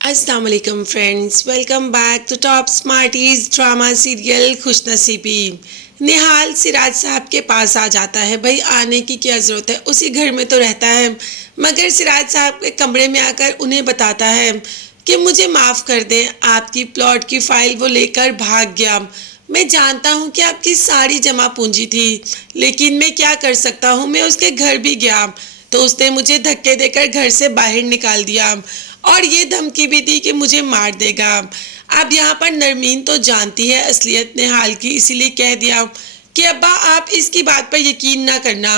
अस्सलाम वालेकुम friends, welcome back to top smarties drama serial Khush Naseebi. निहाल सिराज साहब के पास आ जाता है। भाई आने की क्या ज़रूरत है, उसी घर में तो रहता है। मगर सिराज साहब के कमरे में आकर उन्हें बताता है कि मुझे माफ़ कर दें, आपकी प्लॉट की फ़ाइल वो लेकर भाग गया। मैं जानता हूँ कि आपकी सारी जमा पूंजी थी, लेकिन मैं क्या कर सकता हूँ। मैं उसके घर भी गया तो उसने मुझे धक्के देकर घर से बाहर निकाल दिया और ये धमकी भी दी कि मुझे मार देगा। अब यहाँ पर नरमीन तो जानती है असलियत निहाल की, इसीलिए कह दिया कि अब्बा आप इसकी बात पर यकीन ना करना,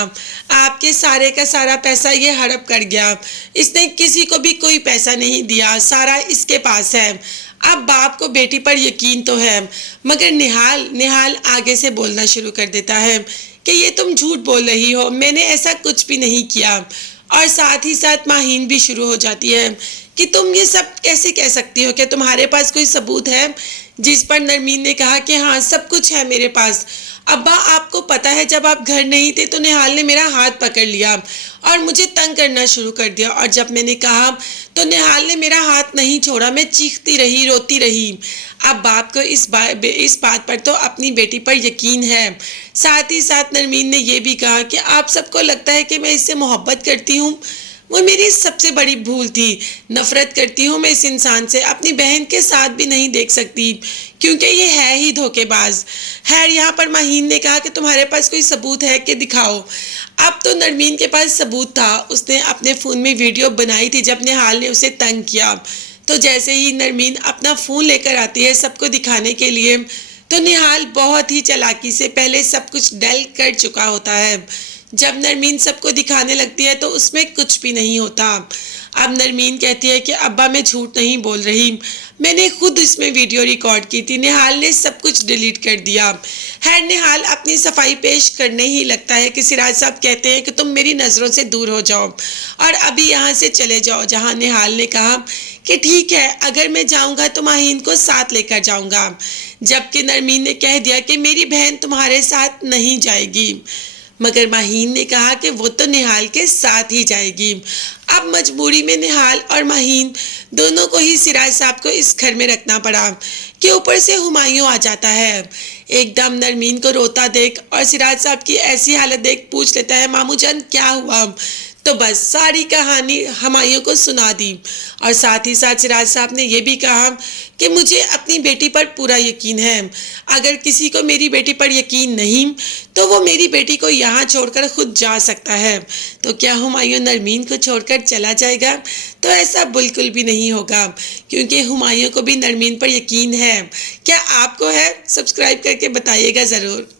आपके सारे का सारा पैसा ये हड़प कर गया। इसने किसी को भी कोई पैसा नहीं दिया, सारा इसके पास है। अब बाप को बेटी पर यकीन तो है, मगर निहाल निहाल आगे से बोलना शुरू कर देता है कि ये तुम झूठ बोल रही हो, मैंने ऐसा कुछ भी नहीं किया। और साथ ही साथ माहीन भी शुरू हो जाती है कि तुम ये सब कैसे कह सकती हो, कि तुम्हारे पास कोई सबूत है। जिस पर नरमीन ने कहा कि हाँ सब कुछ है मेरे पास। अब्बा आपको पता है जब आप घर नहीं थे तो निहाल ने मेरा हाथ पकड़ लिया और मुझे तंग करना शुरू कर दिया, और जब मैंने कहा तो निहाल ने मेरा हाथ नहीं छोड़ा। मैं चीखती रही, रोती रही। अब बाप को इस बात पर तो अपनी बेटी पर यकीन है। साथ ही साथ नरमीन ने यह भी कहा कि आप सबको लगता है कि मैं इससे मोहब्बत करती हूँ, वो मेरी सबसे बड़ी भूल थी। नफरत करती हूँ मैं इस इंसान से, अपनी बहन के साथ भी नहीं देख सकती क्योंकि ये है ही धोखेबाज। खैर यहाँ पर माहीन ने कहा कि तुम्हारे पास कोई सबूत है कि दिखाओ। अब तो नरमीन के पास सबूत था, उसने अपने फ़ोन में वीडियो बनाई थी जब निहाल ने उसे तंग किया। तो जैसे ही नरमीन अपना फ़ोन लेकर आती है सबको दिखाने के लिए, तो निहाल बहुत ही चालाकी से पहले सब कुछ डल कर चुका होता है। जब नरमीन सबको दिखाने लगती है तो उसमें कुछ भी नहीं होता। अब नरमीन कहती है कि अब्बा मैं झूठ नहीं बोल रही, मैंने खुद इसमें वीडियो रिकॉर्ड की थी, निहाल ने सब कुछ डिलीट कर दिया है। निहाल अपनी सफाई पेश करने ही लगता है कि सिराज साहब कहते हैं कि तुम मेरी नज़रों से दूर हो जाओ और अभी यहाँ से चले जाओ। जहाँ निहाल ने कहा कि ठीक है, अगर मैं जाऊँगा तो माहीन को साथ लेकर जाऊँगा, जबकि नरमीन ने कह दिया कि मेरी बहन तुम्हारे साथ नहीं जाएगी। मगर माहीन ने कहा कि वो तो निहाल के साथ ही जाएगी। अब मजबूरी में निहाल और माहीन दोनों को ही सिराज साहब को इस घर में रखना पड़ा कि ऊपर से हुमायूं आ जाता है। एकदम नरमीन को रोता देख और सिराज साहब की ऐसी हालत देख पूछ लेता है मामू जान क्या हुआ। तो बस सारी कहानी हुमायूं को सुना दी। और साथ ही साथ सिराज साहब ने यह भी कहा कि मुझे अपनी बेटी पर पूरा यकीन है, अगर किसी को मेरी बेटी पर यकीन नहीं तो वो मेरी बेटी को यहाँ छोड़कर खुद जा सकता है। तो क्या हुमायूं नरमीन को छोड़कर चला जाएगा? तो ऐसा बिल्कुल भी नहीं होगा, क्योंकि हुमायूं को भी नरमीन पर यकीन है। क्या आपको है? सब्सक्राइब करके बताइएगा ज़रूर।